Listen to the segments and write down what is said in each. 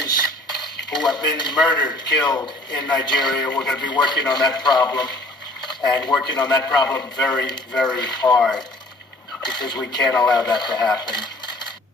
Christians who have been murdered, killed in Nigeria. We're going to be working on that problem, and working on that problem very, very hard, because we can't allow that to happen.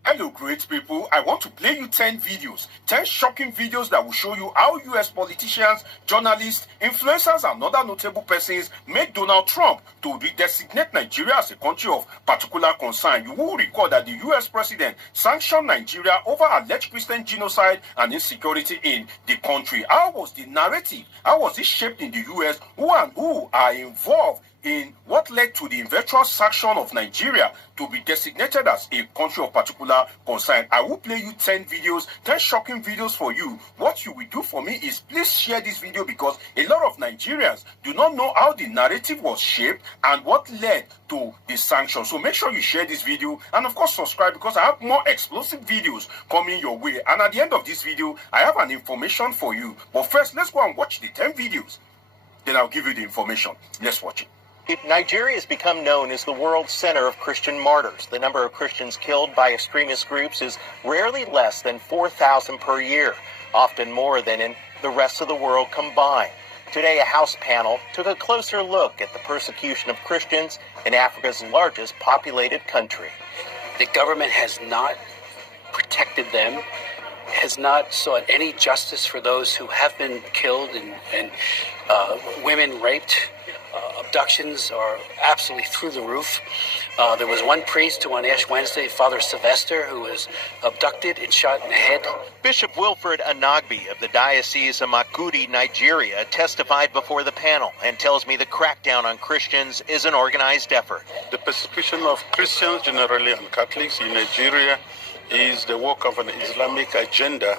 Hello, great people. I want to play you 10 videos, 10 shocking videos that will show you how US politicians, journalists, influencers, and other notable persons made Donald Trump to redesignate Nigeria as a country of particular concern. You will recall that the US president sanctioned Nigeria over alleged Christian genocide and insecurity in the country. How was the narrative? How was it shaped in the US? Who and who are involved in what led to the eventual sanction of Nigeria to be designated as a country of particular concern? I will play you 10 videos, 10 shocking videos for you. What you will do for me is please share this video, because a lot of Nigerians do not know how the narrative was shaped and what led to the sanction. So make sure you share this video, and of course subscribe, because I have more explosive videos coming your way. And at the end of this video, I have an information for you. But first, let's go and watch the 10 videos. Then I'll give you the information. Let's watch it. Nigeria has become known as the world center of Christian martyrs. The number of Christians killed by extremist groups is rarely less than 4,000 per year, often more than in the rest of the world combined. Today, a House panel took a closer look at the persecution of Christians in Africa's largest populated country. The government has not protected them, has not sought any justice for those who have been killed and women raped. Abductions are absolutely through the roof. There was one priest who on Ash Wednesday, Father Sylvester, who was abducted and shot in the head. Bishop Wilfred Anagbi of the Diocese of Makurdi, Nigeria, testified before the panel and tells me the crackdown on Christians is an organized effort. The persecution of Christians generally and Catholics in Nigeria is the work of an Islamic agenda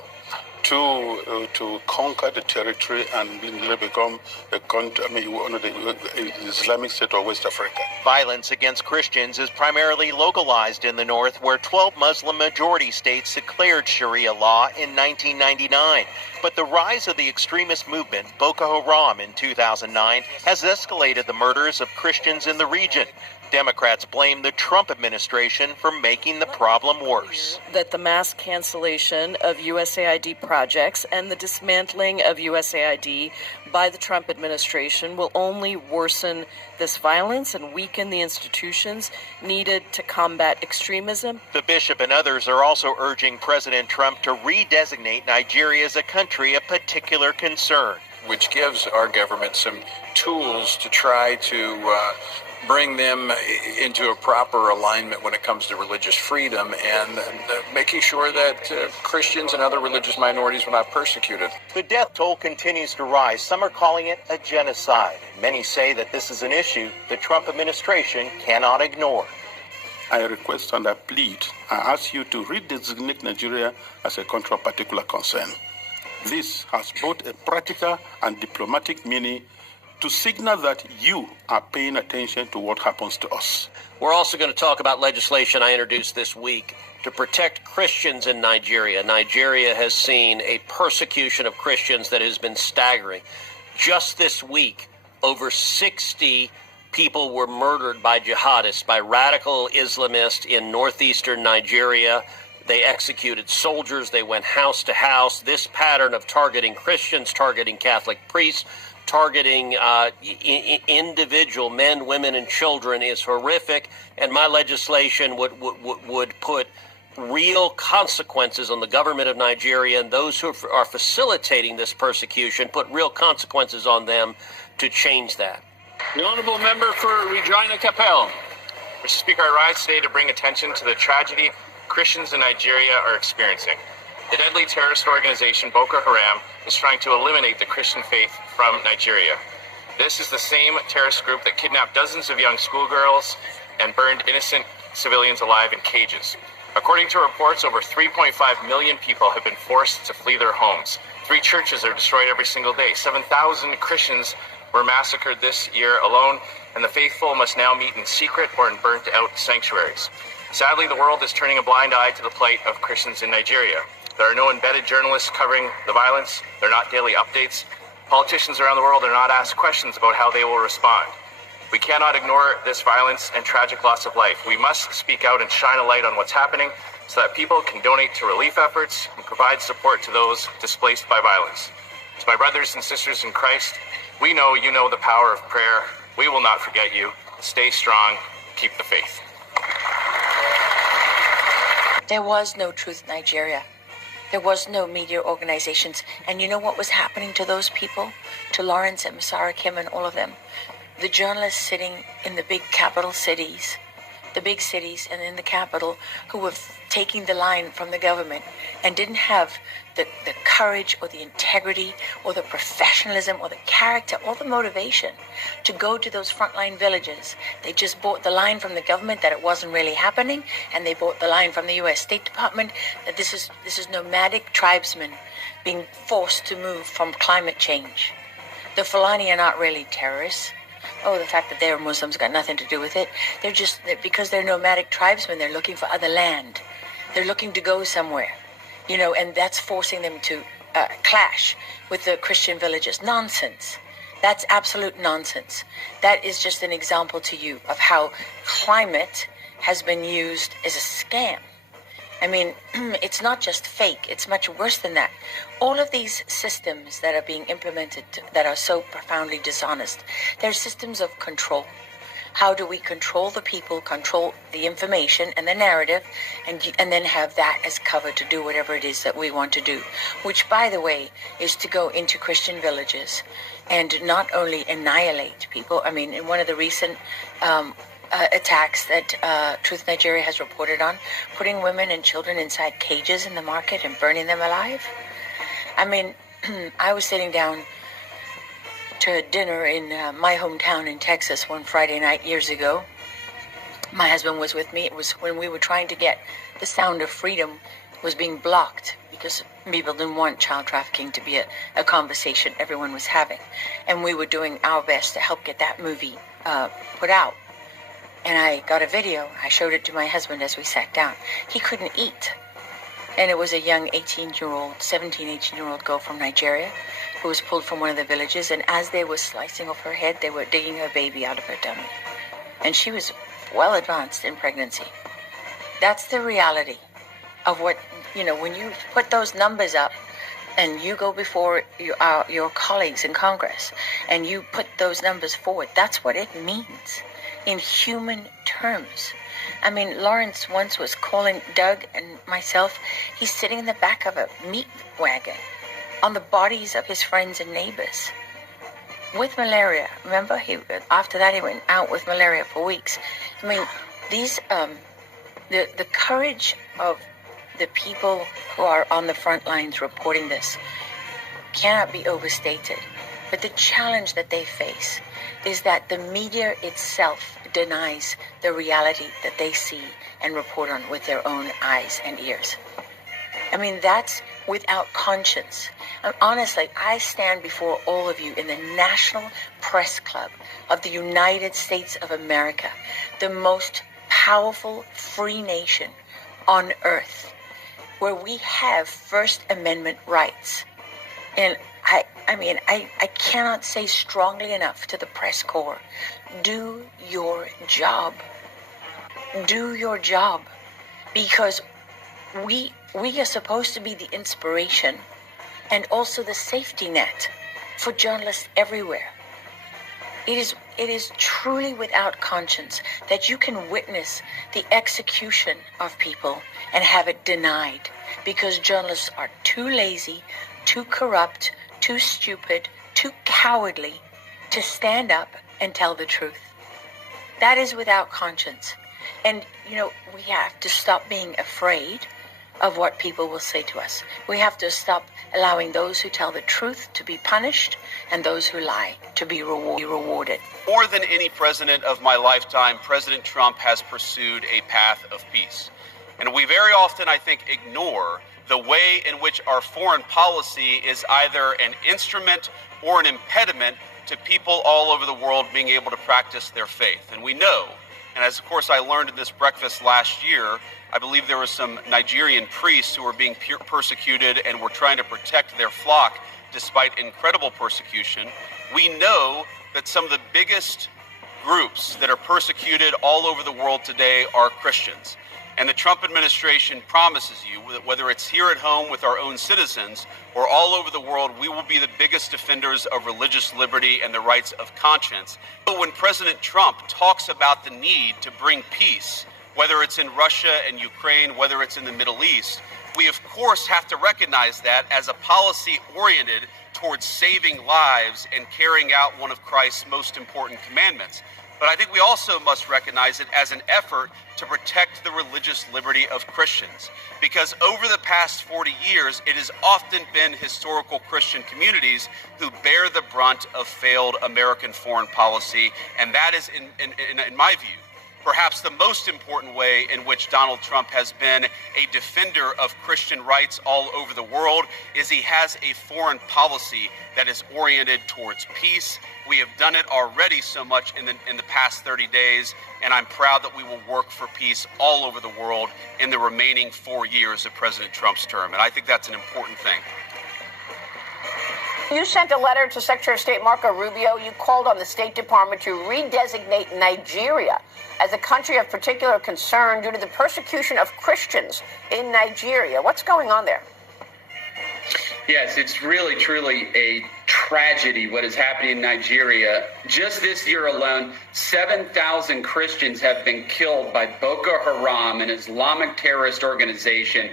to conquer the territory and become a country, one of the Islamic state of West Africa. Violence against Christians is primarily localized in the north, where 12 Muslim majority states declared Sharia law in 1999. But the rise of the extremist movement, Boko Haram, in 2009, has escalated the murders of Christians in the region. Democrats blame the Trump administration for making the problem worse. That the mass cancellation of USAID projects and the dismantling of USAID by the Trump administration will only worsen this violence and weaken the institutions needed to combat extremism. The bishop and others are also urging President Trump to redesignate Nigeria as a country of particular concern, which gives our government some tools to try to bring them into a proper alignment when it comes to religious freedom and making sure that Christians and other religious minorities are not persecuted. The death toll continues to rise. Some are calling it a genocide. Many say that this is an issue the Trump administration cannot ignore. I request and I plead, I ask you to redesignate Nigeria as a country of particular concern. This has both a practical and diplomatic meaning to signal that you are paying attention to what happens to us. We're also going to talk about legislation I introduced this week to protect Christians in Nigeria. Nigeria has seen a persecution of Christians that has been staggering. Just this week, over 60 people were murdered by jihadists, by radical Islamists in northeastern Nigeria. They executed soldiers. They went house to house. This pattern of targeting Christians, targeting Catholic priests, targeting individual men, women, and children is horrific, and my legislation would put real consequences on the government of Nigeria and those who are facilitating this persecution, put real consequences on them to change that. The Honourable Member for Regina Capel. Mr. Speaker, I rise today to bring attention to the tragedy Christians in Nigeria are experiencing. The deadly terrorist organization Boko Haram is trying to eliminate the Christian faith from Nigeria. This is the same terrorist group that kidnapped dozens of young schoolgirls and burned innocent civilians alive in cages. According to reports, over 3.5 million people have been forced to flee their homes. 3 churches are destroyed every single day. 7,000 Christians were massacred this year alone, and the faithful must now meet in secret or in burnt-out sanctuaries. Sadly, the world is turning a blind eye to the plight of Christians in Nigeria. There are no embedded journalists covering the violence. There are not daily updates. Politicians around the world are not asked questions about how they will respond. We cannot ignore this violence and tragic loss of life. We must speak out and shine a light on what's happening. so that people can donate to relief efforts and provide support to those displaced by violence. To my brothers and sisters in Christ, we know you know the power of prayer. We will not forget you. Stay strong. Keep the faith. There was no Truth Nigeria. There was no media organizations. And you know what was happening to those people? To Lawrence and Masara Kim and all of them? The journalists sitting in the big capital cities, the big cities and in the capital, who were taking the line from the government and didn't have the courage or the integrity or the professionalism or the character or the motivation to go to those frontline villages. They just bought the line from the government that it wasn't really happening, and they bought the line from the U.S. State Department that this is nomadic tribesmen being forced to move from climate change. The Fulani are not really terrorists. Oh, the fact that they're Muslims got nothing to do with it. Because they're nomadic tribesmen, they're looking for other land. They're looking to go somewhere, and that's forcing them to clash with the Christian villages. Nonsense. That's absolute nonsense. That is just an example to you of how climate has been used as a scam. I mean, it's not just fake. It's much worse than that. All of these systems that are being implemented that are so profoundly dishonest, they're systems of control. How do we control the people, control the information and the narrative, and then have that as cover to do whatever it is that we want to do, which, by the way, is to go into Christian villages and not only annihilate people. I mean, in one of the recent attacks that Truth Nigeria has reported on, putting women and children inside cages in the market and burning them alive. I mean, I was sitting down to dinner in my hometown in Texas one Friday night years ago. My husband was with me. It was when we were trying to get the sound of freedom was being blocked because people didn't want child trafficking to be a conversation everyone was having. And we were doing our best to help get that movie put out. And I got a video. I showed it to my husband as we sat down. He couldn't eat. And it was a young 18-year-old girl from Nigeria who was pulled from one of the villages. And as they were slicing off her head, they were digging her baby out of her tummy. And she was well advanced in pregnancy. That's the reality of what, when you put those numbers up and you go before your colleagues in Congress and you put those numbers forward, that's what it means in human terms. I mean, Lawrence once was calling Doug and myself. He's sitting in the back of a meat wagon on the bodies of his friends and neighbors with malaria. Remember, after that he went out with malaria for weeks. I mean, these the courage of the people who are on the front lines reporting this cannot be overstated. But the challenge that they face is that the media itself denies the reality that they see and report on with their own eyes and ears. I mean, that's without conscience. And honestly, I stand before all of you in the National Press Club of the United States of America, the most powerful free nation on earth, where we have First Amendment rights. And I cannot say strongly enough to the press corps, do your job. Do your job. Because we are supposed to be the inspiration and also the safety net for journalists everywhere. It is truly without conscience that you can witness the execution of people and have it denied because journalists are too lazy, too corrupt, too stupid, too cowardly to stand up and tell the truth. That is without conscience. And, we have to stop being afraid of what people will say to us. We have to stop allowing those who tell the truth to be punished and those who lie to be rewarded. More than any president of my lifetime, President Trump has pursued a path of peace. And we very often, I think, ignore the way in which our foreign policy is either an instrument or an impediment to people all over the world being able to practice their faith. And we know, and as of course I learned at this breakfast last year, I believe there were some Nigerian priests who were being persecuted and were trying to protect their flock despite incredible persecution. We know that some of the biggest groups that are persecuted all over the world today are Christians. And the Trump administration promises you that whether it's here at home with our own citizens or all over the world, we will be the biggest defenders of religious liberty and the rights of conscience. But when President Trump talks about the need to bring peace, whether it's in Russia and Ukraine, whether it's in the Middle East, we of course have to recognize that as a policy oriented towards saving lives and carrying out one of Christ's most important commandments. But I think we also must recognize it as an effort to protect the religious liberty of Christians. Because over the past 40 years, it has often been historical Christian communities who bear the brunt of failed American foreign policy. And that is, in my view, perhaps the most important way in which Donald Trump has been a defender of Christian rights all over the world is he has a foreign policy that is oriented towards peace. We have done it already so much in the past 30 days, and I'm proud that we will work for peace all over the world in the remaining 4 years of President Trump's term. And I think that's an important thing. You sent a letter to Secretary of State Marco Rubio. You called on the State Department to redesignate Nigeria as a country of particular concern due to the persecution of Christians in Nigeria. What's going on there? Yes, it's really, truly a tragedy what is happening in Nigeria. Just this year alone, 7,000 Christians have been killed by Boko Haram, an Islamic terrorist organization.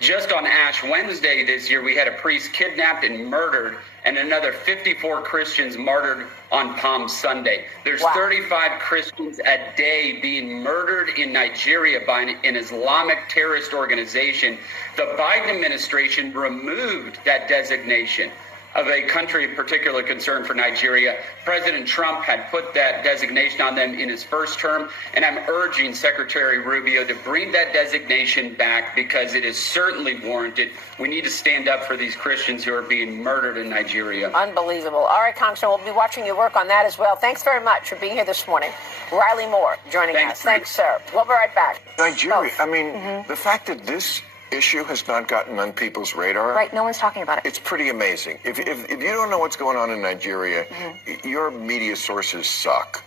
Just on Ash Wednesday this year, we had a priest kidnapped and murdered, and another 54 Christians martyred on Palm Sunday. There's 35 Christians a day being murdered in Nigeria by an Islamic terrorist organization. The Biden administration removed that designation of a country of particular concern for Nigeria. President Trump had put that designation on them in his first term, and I'm urging Secretary Rubio to bring that designation back because it is certainly warranted. We need to stand up for these Christians who are being murdered in Nigeria. Unbelievable. All right, Congressman, we'll be watching your work on that as well. Thanks very much for being here this morning. Riley Moore joining us. Thanks, sir. We'll be right back. Nigeria, I mean, the fact that this issue has not gotten on people's radar. Right, no one's talking about it. It's pretty amazing. If you don't know what's going on in Nigeria, your media sources suck.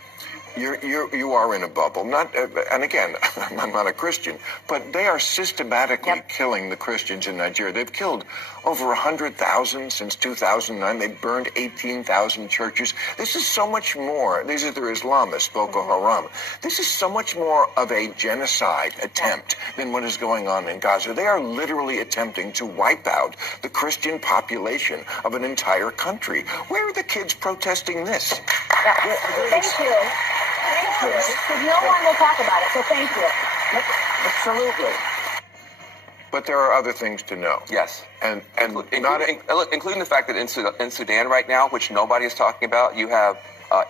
You are in a bubble. And again, I'm not a Christian, but they are systematically killing the Christians in Nigeria. They've killed over 100,000 since 2009. They've burned 18,000 churches. This is so much more. These are their Islamists, Boko Haram. This is so much more of a genocide attempt than what is going on in Gaza. They are literally attempting to wipe out the Christian population of an entire country. Where are the kids protesting this? Thank you. No one will talk about it, so thank you. Absolutely. But there are other things to know. Yes. And including the fact that in Sudan right now, which nobody is talking about, you have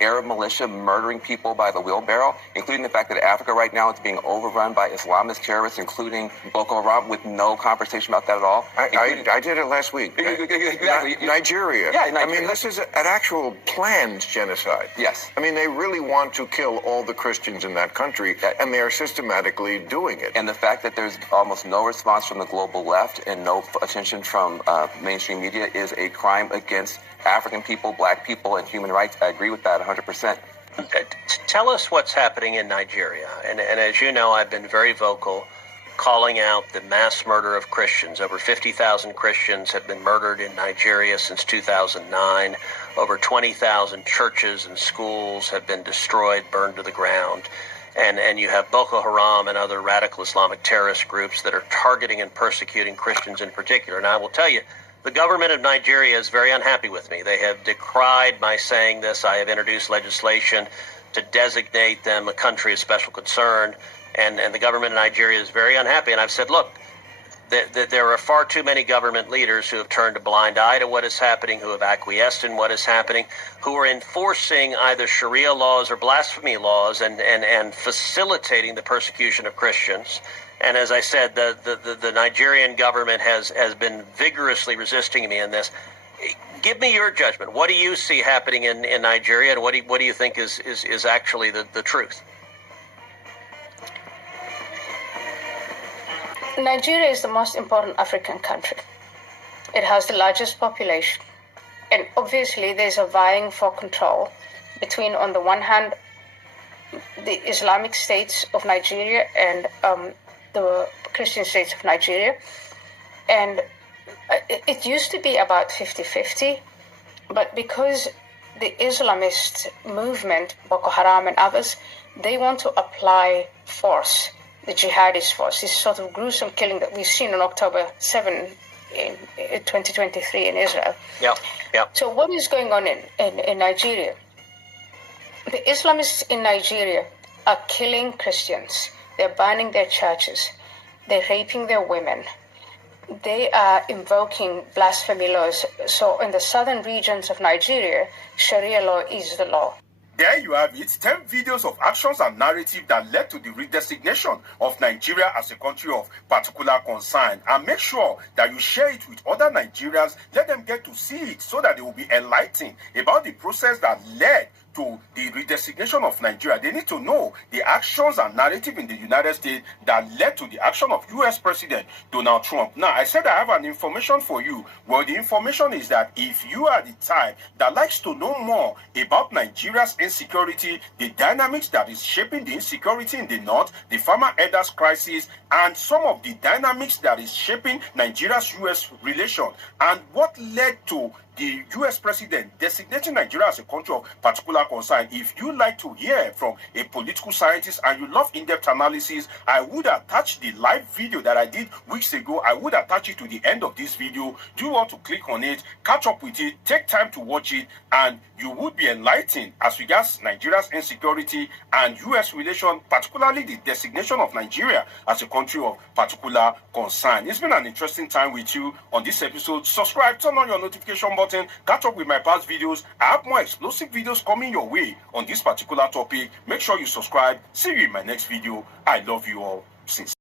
Arab militia murdering people by the wheelbarrow, including the fact that Africa right now is being overrun by Islamist terrorists, including Boko Haram, with no conversation about that at all. I did it last week. Exactly. Nigeria. Yeah, Nigeria. I mean, this is an actual planned genocide. Yes. I mean, they really want to kill all the Christians in that country, and they are systematically doing it. And the fact that there's almost no response from the global left and no attention from mainstream media is a crime against African people, black people, and human rights. I agree with that 100%. Tell us what's happening in Nigeria. And as you know, I've been very vocal calling out the mass murder of Christians. Over 50,000 Christians have been murdered in Nigeria since 2009. Over 20,000 churches and schools have been destroyed, burned to the ground. And you have Boko Haram and other radical Islamic terrorist groups that are targeting and persecuting Christians in particular. And I will tell you, the government of Nigeria is very unhappy with me. They have decried my saying this. I have introduced legislation to designate them a country of special concern. And the government of Nigeria is very unhappy. And I've said, look, there are far too many government leaders who have turned a blind eye to what is happening, who have acquiesced in what is happening, who are enforcing either Sharia laws or blasphemy laws and facilitating the persecution of Christians. And as I said, the Nigerian government has been vigorously resisting me in this. Give me your judgment. What do you see happening in Nigeria, and what do you think is actually the truth? Nigeria is the most important African country. It has the largest population. And obviously there's a vying for control between, on the one hand, the Islamic states of Nigeria and the Christian states of Nigeria. And it used to be about 50-50, but because the Islamist movement, Boko Haram and others, they want to apply force, the jihadist force, this sort of gruesome killing that we've seen on October 7 in 2023 in Israel. So what is going on in Nigeria? The Islamists in Nigeria are killing Christians. They're burning their churches. They're raping their women. They are invoking blasphemy laws. So in the southern regions of Nigeria, Sharia law is the law. There you have it, 10 videos of actions and narrative that led to the redesignation of Nigeria as a country of particular concern. And make sure that you share it with other Nigerians. Let them get to see it so that they will be enlightened about the process that led to the redesignation of Nigeria. They need to know the actions and narrative in the United States that led to the action of U.S. President Donald Trump. Now, I said I have an information for you. Well, the information is that if you are the type that likes to know more about Nigeria's insecurity, the dynamics that is shaping the insecurity in the north, the farmer elders crisis, and some of the dynamics that is shaping Nigeria's U.S. relation, and what led to the U.S. president designating Nigeria as a country of particular concern. If you like to hear from a political scientist and you love in-depth analysis, I would attach the live video that I did weeks ago. I would attach it to the end of this video. Do you want to click on it, catch up with it, take time to watch it, and you would be enlightened as regards Nigeria's insecurity and U.S. relation, particularly the designation of Nigeria as a country of particular concern. It's been an interesting time with you on this episode. Subscribe, turn on your notification button, catch up with my past videos. I have more explosive videos coming your way on this particular topic. Make sure you subscribe. See you in my next video. I love you all. Since